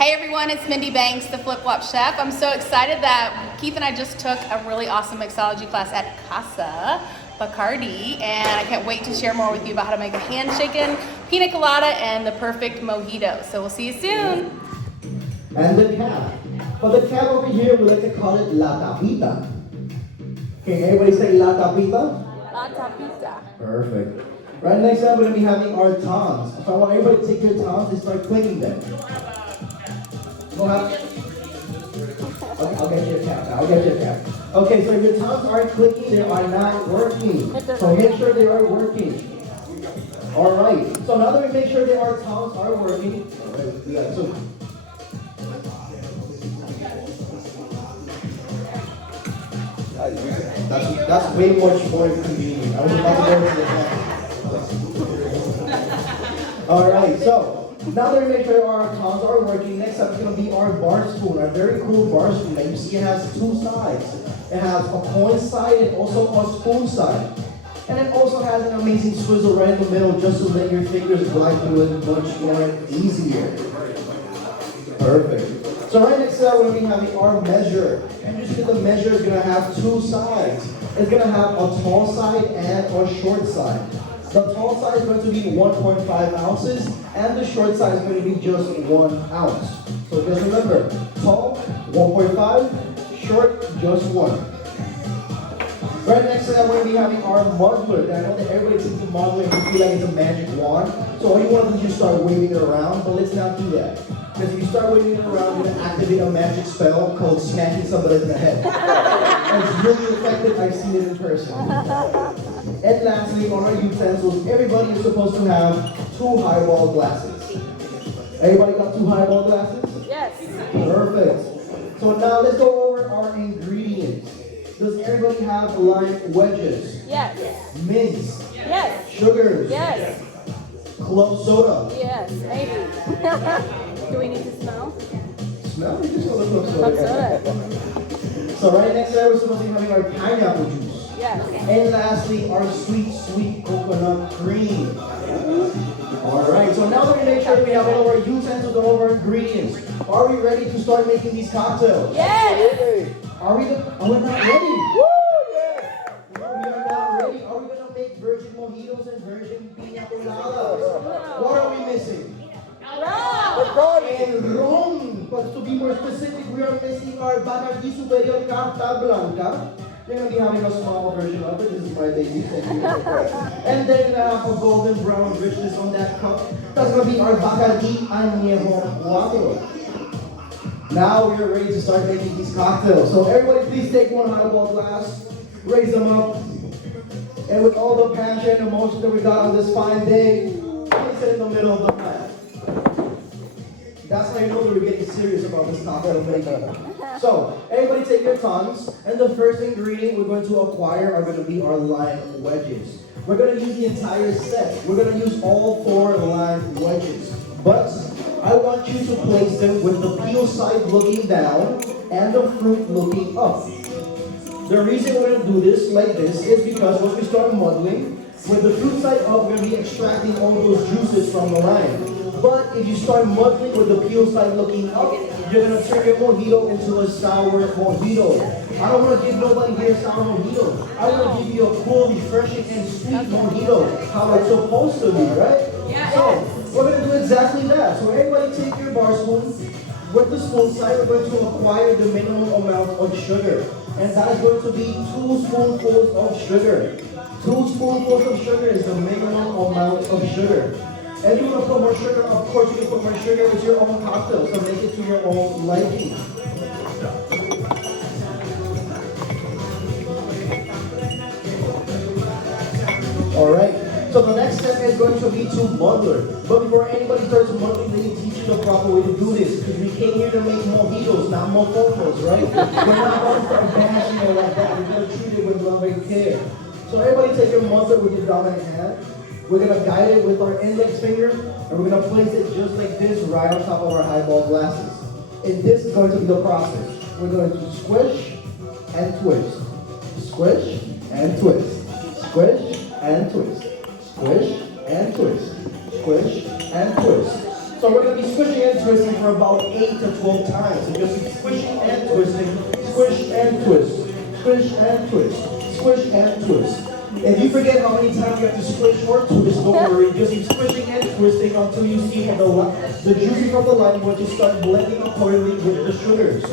Hey everyone, it's Mindy Banks, the Flip Flop Chef. I'm so excited that Keith and I just took a really awesome mixology class at Casa Bacardi, and I can't wait to share more with you about how to make a hand-shaken Pina Colada and the perfect Mojito. So we'll see you soon. And the cab. For the cab over here, we like to call it La Tapita. Can everybody say La Tapita? La tapita. Perfect. Right next up, we're going to be having our tongs. So I want everybody to take your tongs and start clicking them. Okay, I'll get you a cap. Okay, so if your tongues aren't clicking, they are not working. So make sure they are working. All right. So now that we make sure that our tongues are working, all right, let's do that. So, that's way much more convenient. I was about to go into the next. All right. So. Now that we make sure our tongs are working, next up is going to be our bar spoon, our very cool bar spoon that you see it has two sides. It has a coin side and also a spoon side. And it also has an amazing swizzle right in the middle just to let your fingers glide through it much more easier. Perfect. So right next up we're going to be having our measure. And you see the measure is going to have two sides. It's going to have a tall side and a short side. The tall side is going to be 1.5 ounces, and the short side is going to be just 1 ounce. So just remember, tall, 1.5, short, just 1. Right next to that, we're going to be having our muddler. I know that everybody thinks the muddler and feel like it's a magic wand. So all you want to do is just start waving it around, but let's not do that. Because if you start waving it around, you're going to activate a magic spell called smacking somebody in the head. And it's really effective. I've seen it in person. And lastly, on our utensils, everybody is supposed to have 2 highball glasses. Everybody got 2 highball glasses? Yes. Perfect. So now let's go over our ingredients. Does everybody have lime wedges? Yes. Mints? Yes. Sugars? Yes. Club soda? Yes, maybe. Do we need to smell? Smell? You just want to club Club soda. soda. So right next to that, we're supposed to be having our pineapple juice. Yes. And lastly, our sweet coconut cream. All right, so now that we make sure we have all of our utensils and all of our ingredients, are we ready to start making these cocktails? Yes. Are we not ready? Woo, yeah. We are not ready. Are we going to make virgin mojitos and virgin pina coladas? What are we missing? Rum. And rum. But to be more specific, we are missing our Bacardi Superior Carta Blanca. They're going to be having a small version of it. This is my baby. And then they're going to have a golden brown richness on that cup. That's going to be our Bacardi Añejo Cuatro. Now we are ready to start making these cocktails. So everybody please take 1 highball glass, raise them up, and with all the passion and emotion that we got on this fine day, place it in the middle of the pot. That's how you know that we're getting serious about this cocktail making. So, everybody take your tongs, and the first ingredient we're going to acquire are going to be our lime wedges. We're going to use the entire set. We're going to use all 4 lime wedges. But I want you to place them with the peel side looking down and the fruit looking up. The reason we're going to do this like this is because once we start muddling, with the fruit side up, we're going to be extracting all those juices from the lime. But if you start muddling with the peel side looking up, you're going to turn your mojito into a sour mojito. I don't want to give nobody here sour mojito. I want to give you a cool, refreshing, and sweet mojito. How it's supposed to be, right? Yeah. So, we're going to do exactly that. So everybody take your bar spoon. With the spoon side, we're going to acquire the minimum amount of sugar. And that is going to be 2 spoonfuls of sugar. 2 spoonfuls of sugar is the minimum amount of sugar. And if you want to put more sugar, of course you can put more sugar. It's your own cocktail, so make it to your own liking. All right. So the next step is going to be to muddler. But before anybody starts muddling, they need to teach you the proper way to do this. Because we came here to make mojitos, not mofomos, right? We're not going to start bashing it like that. We're going to treat it with love and care. So everybody take your muddler with your dominant hand. We're going to guide it with our index finger, and we're going to place it just like this right on top of our highball glasses. And this is going to be the process. We're going to squish and twist. Squish and twist. Squish and twist. Squish and twist. Squish and twist. So we're going to be squishing and twisting for about 8 to 12 times. So just keep squishing and twisting, squish and twist, squish and twist, squish and twist. If you forget how many times you have to squish or twist, don't worry. Just keep squishing and twisting until you see the juices from the lime will just start blending accordingly with the sugars.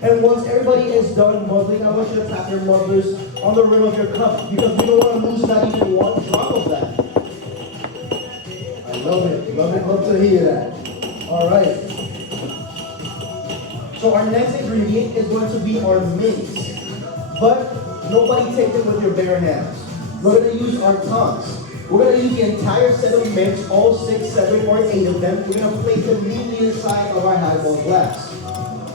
And once everybody is done muddling, I want you to tap your muddlers on the rim of your cup because we don't want to lose not even one drop of that. I love it. Love to hear that. All right. So our next ingredient is going to be our mints. But nobody take them with your bare hands. We're going to use our tongs. We're going to use the entire set of mints, all 6, 7, or 8 of them. We're going to place them neatly inside of our highball glass.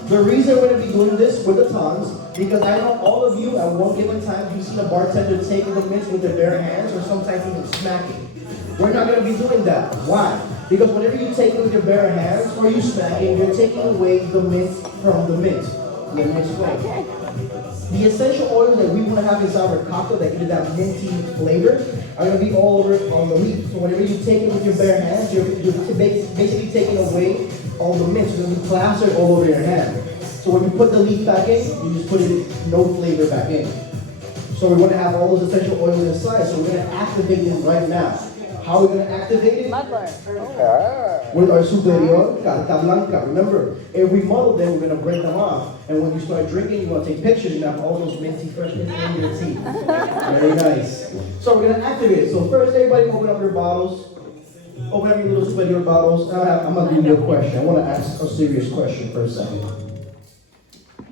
The reason we're going to be doing this with the tongs, because I know all of you at one given time, you've seen a bartender taking the mints with their bare hands or sometimes even smacking. We're not going to be doing that. Why? Because whenever you take it with your bare hands or you smacking, you're taking away the mint from the mint. Let me explain. The essential oils that we want to have inside our cocktail that give it that minty flavor are going to be all over on the leaf. So whenever you take it with your bare hands, you're basically taking away all the mint. It's going to be plastered all over your hand. So when you put the leaf back in, you just put it no flavor back in. So we want to have all those essential oils inside. So we're going to activate them right now. How are we going to activate it? Muddler. With our superior carta blanca. Remember, if we muddle them, we're going to break them off. And when you start drinking, you're going to take pictures and have all those minty fresh mints in your teeth. Very nice. So we're going to activate it. So first, everybody open up your bottles. Open up your little superior bottles. I'm going to give you a question. I want to ask a serious question for a second.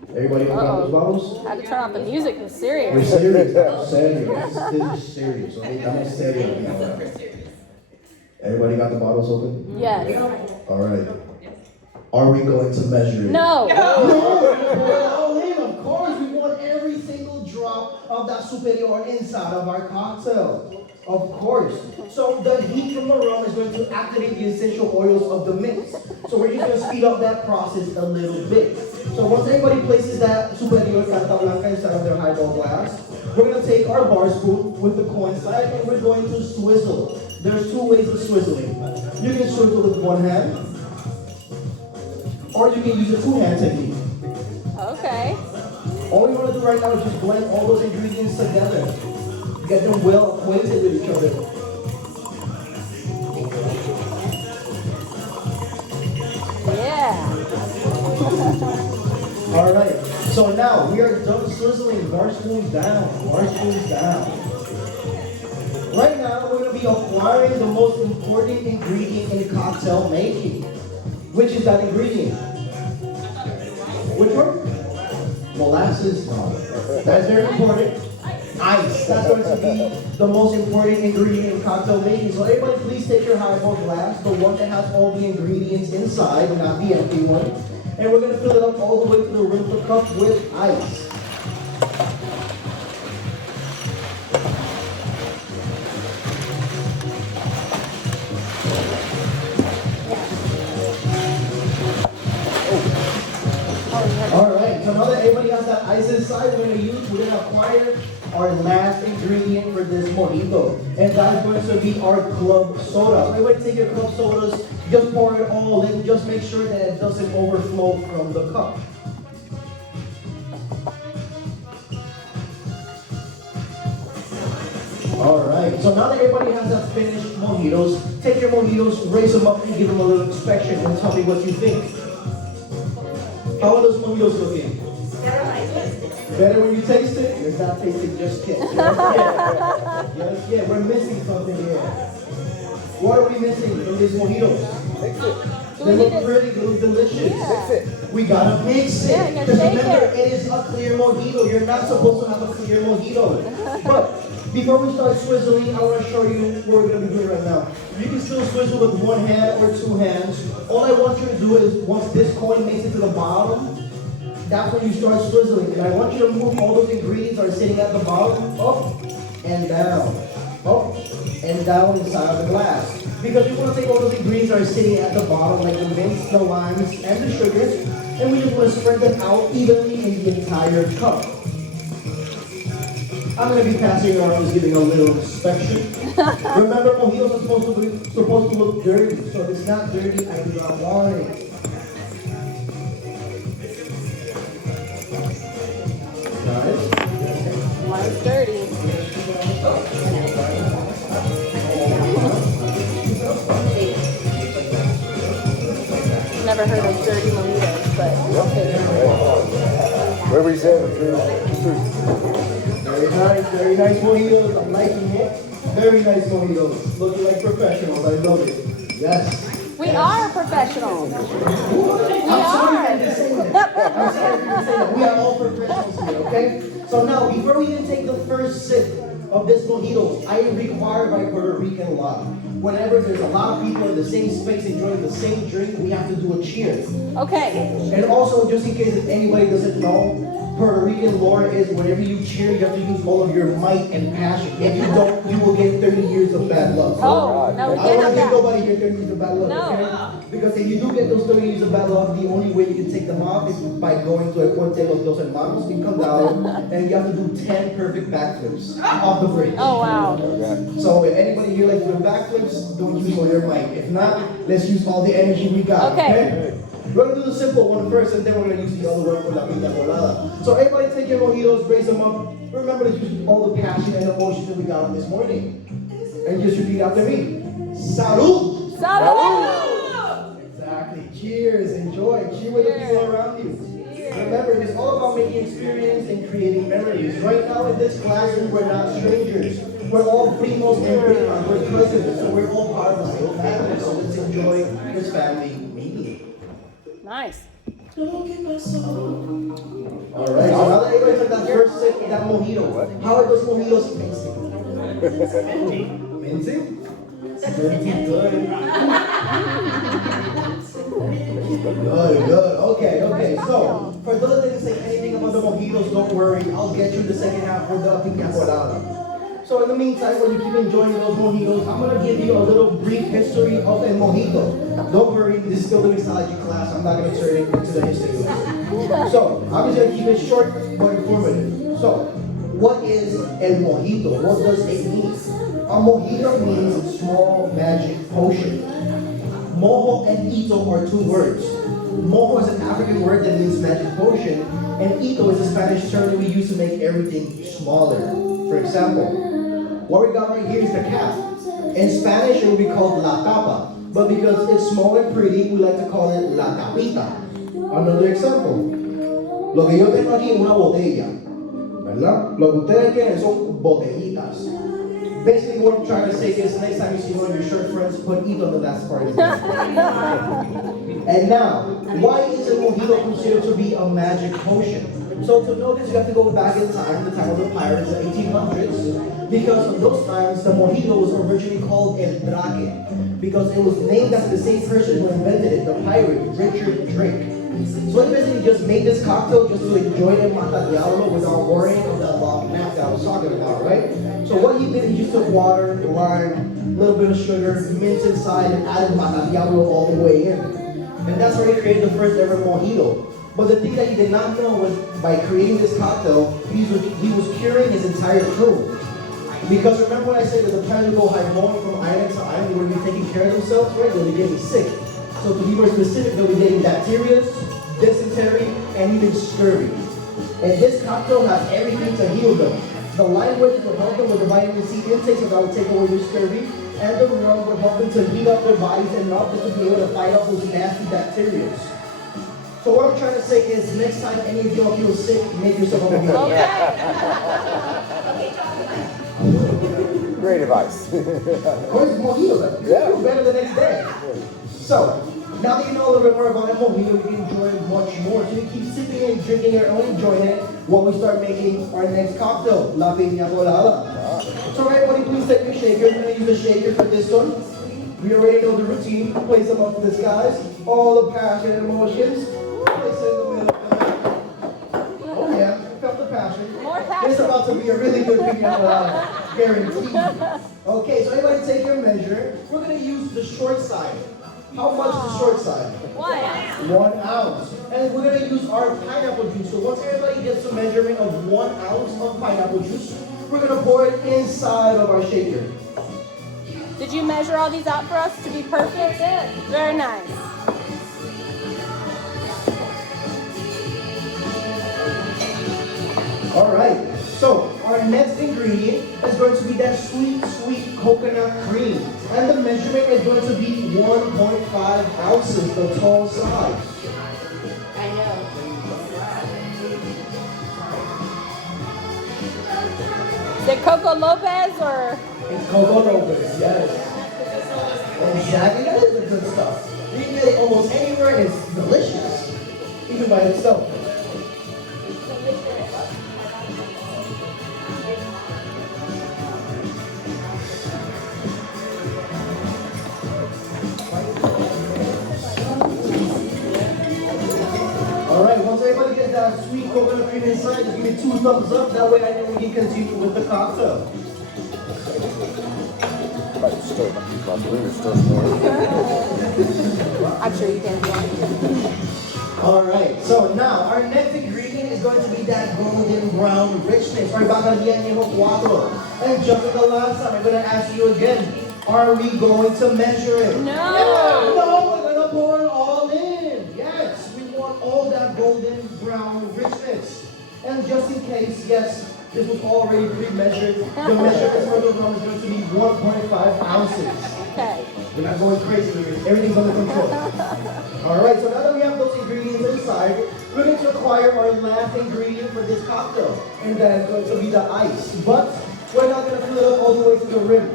Everybody open up those bottles? I have to turn off the music. It's serious. We're serious. I'm serious. This is serious. Okay? I'm serious. Everybody got the bottles open? Yes. All right. Are we going to measure it? No. No, we're going to pour it all in. Of course, we want every single drop of that superior inside of our cocktail. Of course. So the heat from the rum is going to activate the essential oils of the mix. So we're just going to speed up that process a little bit. So once everybody places that superior carta blanca inside of their highball glass, we're going to take our bar spoon with the coin side and we're going to swizzle. There's 2 ways of swizzling. You can swizzle with one hand, or you can use a 2-hand technique. Okay. All we want to do right now is just blend all those ingredients together. Get them well acquainted with each other. Yeah. All right. So now we are done swizzling. Bar spoons down. Bar spoons down. Right now, we're going to be acquiring the most important ingredient in cocktail making. Which is that ingredient? Which one? Molasses. No. That's very important. Ice. That's going to be the most important ingredient in cocktail making. So everybody please take your highball glass, the one that has all the ingredients inside, not the empty one. And we're going to fill it up all the way to the rim of the cup with ice. Alright, so now that everybody has that ice inside, we're going to acquire our last ingredient for this mojito. And that's going to be our club soda. So everybody take your club sodas, just pour it all in, just make sure that it doesn't overflow from the cup. Alright, so now that everybody has that finished mojitos, take your mojitos, raise them up and give them a little inspection and tell me what you think. How are those mojitos looking? Better when you taste it? You're not tasting just yet. Just yet. We're missing something here. What are we missing in these mojitos? Mix it. They look pretty, they look delicious. Mix it. We gotta mix it. Yeah, Because shake remember, it. it is a clear mojito. You're not supposed to have a clear mojito. But before we start swizzling, I want to show you what we're going to be doing right now. You can still swizzle with one hand or 2 hands. All I want you to do is, once this coin makes it to the bottom, that's when you start swizzling. And I want you to move all those ingredients that are sitting at the bottom, up and down. Up and down inside of the glass. Because we want to take all those ingredients that are sitting at the bottom, like the mints, the limes, and the sugars, and we just want to spread them out evenly in the entire cup. I'm gonna be passing around, just giving a little inspection. Remember, mojitos are supposed to look dirty, so if it's not dirty, I do not want it. Nice. Mine's dirty. Never heard of dirty mojitos, but okay. Where we say? Very nice mojitos. I'm liking it. Very nice mojitos. Looking like professionals. I love it. Yes. We are professionals. I'm sorry for you saying that. I'm sorry for you saying that. We are all professionals here, okay? So now, before we even take the first sip of this mojito, I am required by Puerto Rican law. Whenever there's a lot of people in the same space enjoying the same drink, we have to do a cheers. Okay. And also, just in case if anybody doesn't know, Puerto Rican lore is whenever you cheer, you have to use all of your might and passion. If you don't, you will get 30 years of bad luck. Oh, no, we I can't don't want have to give that. nobody here 30 years of bad luck, No. okay? Because if you do get those 30 years of bad luck, the only way you can take them off is by going to a Puente Los Dos Hermanos, you come down, and you have to do 10 perfect backflips off the bridge. Oh, wow. So if anybody here likes doing backflips, don't use all your might. If not, let's use all the energy we got, Okay. We're gonna do the simple one first, and then we're gonna use the other one for la Pina Colada. So everybody take your mojitos, raise them up. Remember to use all the passion and emotion that we got on this morning. And just repeat after me. Salud! Salud! Exactly. Cheers. Enjoy. Cheer with the people around you. Remember, it's all about making experience and creating memories. Right now in this classroom, we're not strangers. We're all primos and primas. We're cousins, so we're all part of the same family. So let's enjoy this family meeting. Nice. Alright, so now that everybody took that first sip of that mojito, how are those mojitos tasting? Minty? Minty, good. Good. Okay. So, for those that didn't say anything about the mojitos, don't worry. I'll get you in the second half for the Pina Colada. So in the meantime, while you keep enjoying those mojitos, I'm going to give you a little brief history of a mojito. Don't worry, this is still the mixology class. I'm not going to turn it into the history lesson. So, I'm just going to keep it short but informative. So, what is el mojito? What does it mean? A mojito means small magic potion. Mojo and ito are two words. Mojo is an African word that means magic potion, and ito is a Spanish term that we use to make everything smaller. For example, what we got right here is the cap. In Spanish, it would be called la tapa, but because it's small and pretty, we like to call it la tapita. Another example. Lo que yo tengo aquí es una botella, ¿verdad? Lo que ustedes tienen son botellitas. Basically, what I'm trying to say is, next time you see one of your shirt friends, put ito on the last part of it. And now, why is a mojito considered to be a magic potion? So to know this, you have to go back in time, the time of the pirates, the 1800s. Because in those times, the mojito was originally called el drake, because it was named after the same person who invented it, the pirate, Richard Drake. So he basically just made this cocktail just to enjoy it mata diablo without worrying of that long nap that I was talking about, right? So what he did, he just took water, lime, a little bit of sugar, mint inside, and added mata diablo all the way in. And that's where he created the first ever mojito. But the thing that he did not know was by creating this cocktail, he was curing his entire crew. Because remember when I said that the plants would go going from island to island, they would be taking care of themselves, right? They'll be getting sick. So to be more specific, they'll be getting bacteria, dysentery, and even scurvy. And this cocktail has everything to heal them. The lime wedges will help them with the vitamin C intake, so that will take away their scurvy. And the rum will help them to heat up their bodies enough just to be able to fight off those nasty bacteria. So what I'm trying to say is, next time any of y'all feel sick, make yourself a mojito. Great advice. Where's mojito? Yeah. Feel better the next day. So, now that you know a little bit more about a mojito, you can enjoy it much more. So you keep sipping and drinking it and enjoying it while we start making our next cocktail, La Pina Colada. So everybody please take your shaker. We're going to use a shaker for this one. We already know the routine. Place them up to the skies. All the passion and emotions. Place it in the middle. Oh yeah, felt the passion. More passion. It's about to be a really good Pina Colada. Guaranteed. Okay, so everybody take your measure. We're going to use the short side. How much is the short side? 1 ounce. And we're going to use our pineapple juice. So once everybody gets a measurement of 1 ounce of pineapple juice, we're gonna pour it inside of our shaker. Did you measure all these out for us to be perfect? Very nice. All right, so our next ingredient is going to be that sweet, sweet coconut cream. And the measurement is going to be 1.5 ounces, the tall side. I know. Is it Coco Lopez or? It's Coco Lopez, yes. Exactly, that is the good stuff. You can get it almost anywhere and it's delicious, even by itself. Alright, once everybody gets that sweet coconut cream inside, just give me 2 thumbs up. That way I know we can continue with the cocktail. I'm sure you can. Alright, so now our next ingredient is going to be that golden brown richness. Or Bacardi Añejo 4. And just like the last time, I'm going to ask you again, are we going to measure it? No. No, we're going to pour it all in. Yes, we want all that golden brown richness. And just in case, yes, this was already pre-measured. The measurement for the rum is going to be 1.5 ounces. Okay. We're not going crazy here. Everything's under control. Alright, so now that we have those ingredients inside, we're going to acquire our last ingredient for this cocktail. And that is going to be the ice. But we're not going to fill it up all the way to the rim.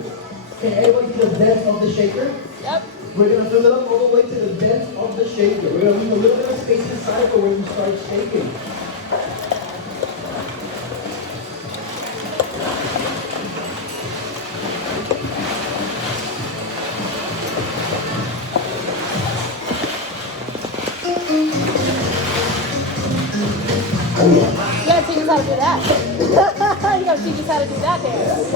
Can anybody see the vent of the shaker? Yep. We're going to fill it up all the way to the vent of the shaker. We're going to leave a little bit of space inside for when we start shaking. You gotta teach us how to do that. You gotta teach us how to do that dance.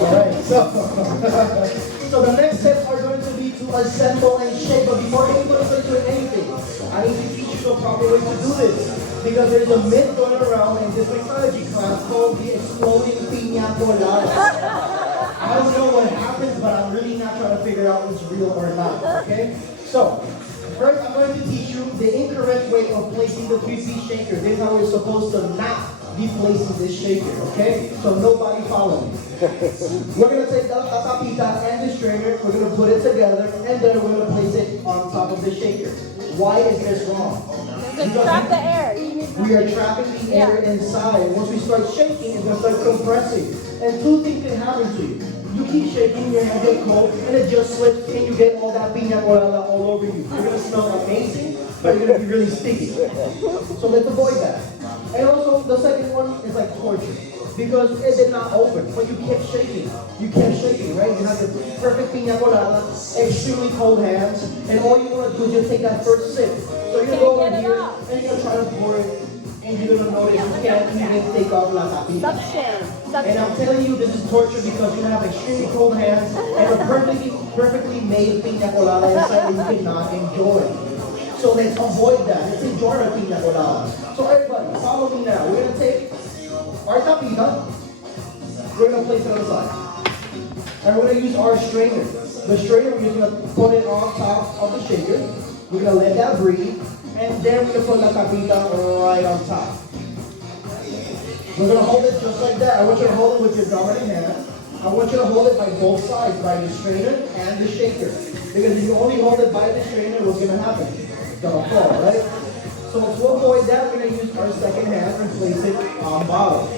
Alright, so the next steps are going to be to assemble and shake. But before anybody starts doing anything, I need to teach you the proper way to do this. Because there's a myth going around in this mixology class called the exploding Pina Colada. I don't know what happens, but I'm really not trying to figure out if it's real or not, okay? So, first I'm going to teach you the incorrect way of placing the 3-piece shaker. This is how we're supposed to not be placing this shaker, okay? So nobody follow me. We're going to take the tapita and the strainer, we're going to put it together, and then we're going to place it on top of the shaker. Why is this wrong? Just trap the air. You need We are trapping the air inside. Once we start shaking, it's going to start compressing. And 2 things can happen to you. You keep shaking, your hand get cold, and it just slips, and you get all that Pina Colada all over you. You're going to smell amazing, but you're going to be really sticky. So let's avoid that. And also, the second one is like torture. Because it did not open, but you kept shaking. You kept shaking, right? You have the perfect Pina Colada, extremely cold hands, and all you want to do is just take that first sip. So you're going to go over here, and you're going to try to pour it, and you're going to notice you can't even take off la tapita. And I'm telling you, this is torture because you have extremely cold hands and a perfectly made Pina Colada inside that you cannot enjoy. So let's avoid that. Let's enjoy our Pina Colada. So everybody, follow me now. We're going to take our tapita, we're going to place it on the side. And we're going to use our strainer. The strainer, we're just going to put it on top of the shaker. We're going to let that breathe. And then we're going to put the tapita right on top. We're going to hold it just like that. I want you to hold it with your dominant hand. I want you to hold it by both sides, by the strainer and the shaker. Because if you only hold it by the strainer, what's going to happen? It's going to fall, right? So to avoid that, we're going to use our second hand and place it on bottom.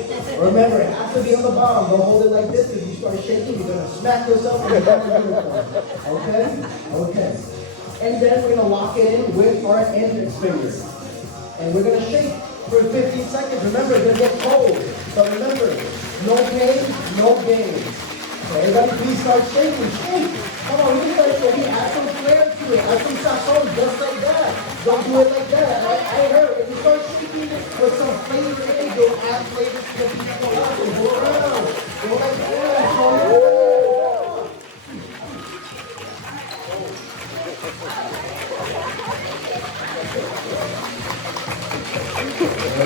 Remember, it has to be on the bottom. Don't hold it like this. If you start shaking, you're going to smack yourself and you're going to do it. Okay? Okay. And then we're going to lock it in with our index finger. And we're going to shake for 15 seconds. Remember, it's going to get cold. So remember, no pain, no gain. So everybody please start shaking. Shake. Come on, you guys can add some flair to it. Add some sazon, just like that. Don't do it like that. I heard if you start shaking with some flavor in it, you'll add flavor to the Pina Colada. Go around. Go like that.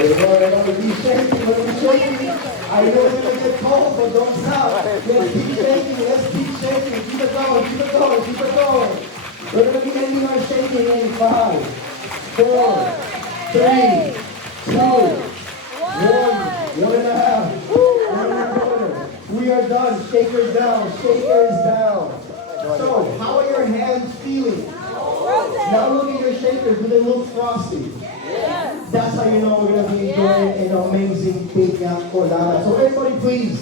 There you go. Everybody keep shaking. Let me shaking. I know it's gonna get cold, but don't stop. Let's keep shaking. Let's keep shaking. Keep it going. Keep it going. Keep it going. We're gonna be ending our shaking in 5, 4, 3, 2, 1 and a half. 1 1/4. We are done. Shakers down. Shakers down. So, how are your hands feeling? Now look at your shakers. Do they look frosty? Yes. That's how you know we're going to be enjoying an amazing Pina Colada. So everybody please,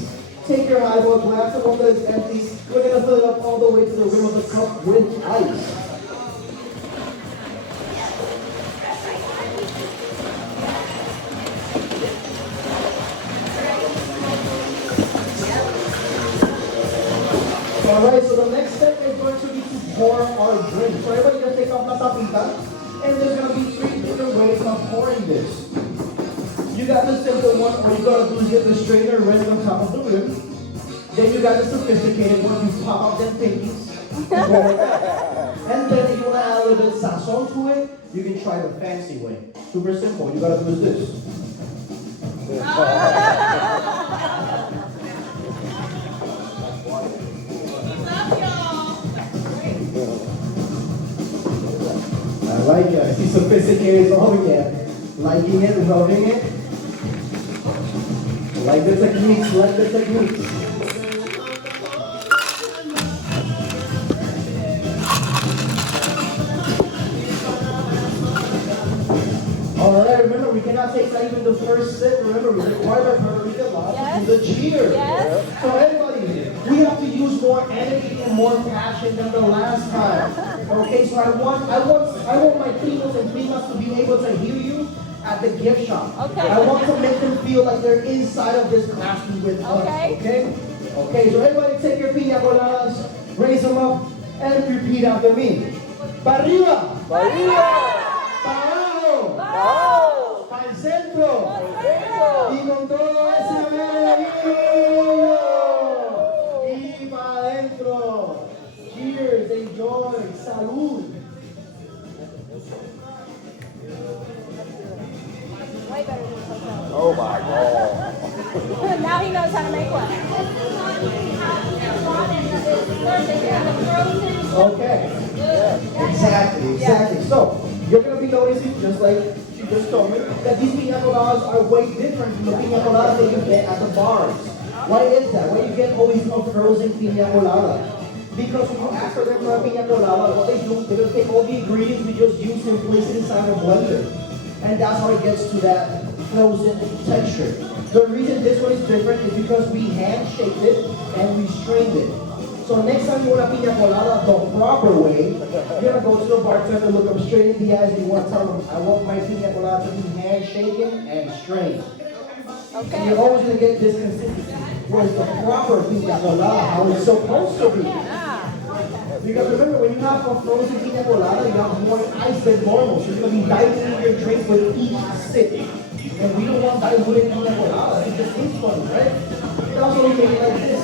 take your highball glass, the one that is empty. We're going to fill it up all the way to the rim of the cup with ice. Alright, so the next step is going to be to pour our drink. So everybody just take off la tapita, and there's going to be 3 different ways of pouring this. You got the simple one where you got to do is get the strainer right on top of the rim. Then you got the sophisticated one, you pop up them pinkies. And then if you want to add a little bit of sazon to it, you can try the fancy way. Super simple, you got to do this. I like it. I see sophisticated. Oh yeah. Liking it, loving it. Like the techniques, like the techniques. Alright, remember we cannot take not even the first sip. Remember, we require our Puerto Rico law to do the cheater. Yes. So everybody, we have to use more energy and more passion than the last time. Okay, so I want my primos and primas to be able to hear you at the gift shop. Okay. I want to make them feel like they're inside of this classroom with us. Okay? Okay, so everybody take your pina coladas, raise them up, and repeat after me. Pa arriba! Pa arriba! Pa abajo! Pa abajo! Al centro! Al centro! Y con todo ese medio! Y pa adentro! Cheers, enjoy, salud! Way better than hotel. Oh my God. Now he knows how to make one. Okay. Exactly. So, you're going to be noticing, just like she just told me, that these pina coladas are way different from the pina coladas that you get at the bars. Why is that? Why you get always a frozen pina colada? Because when you ask for them for a pina colada, what they do, they're going to take all the ingredients we just used and place it inside a blender. And that's how it gets to that frozen texture. The reason this one is different is because we hand shaped it and we strained it. So next time you want a pina colada the proper way, you're gonna go to the bartender, look them straight in the eyes, and you want to tell them, I want my pina colada to be hand shaken and strained. Okay. You're always gonna get this consistency. Whereas the proper pina colada, how it's supposed to be. Because remember, when you have a frozen pina colada, you have more ice than normal. So you're going to be diluting your drink with each sip. And we don't want diluted pina colada. It just tastes funny, right? That's why we make it like this.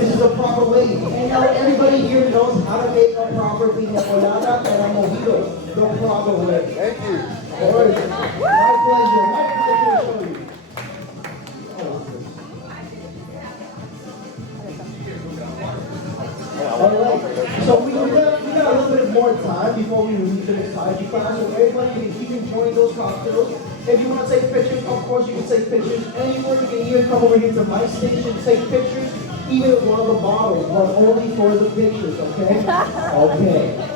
This is the proper way. And now everybody here knows how to make a proper pina colada and a mojito the proper way. Thank you. All right. My pleasure. My pleasure to show you. Alright, so we got a little bit more time before we leave the mixology class. So everybody can keep enjoying those cocktails. If you want to take pictures, of course you can take pictures anywhere. You can even come over here to my station, take pictures, even with one of the bottles, but only for the pictures, okay? Okay.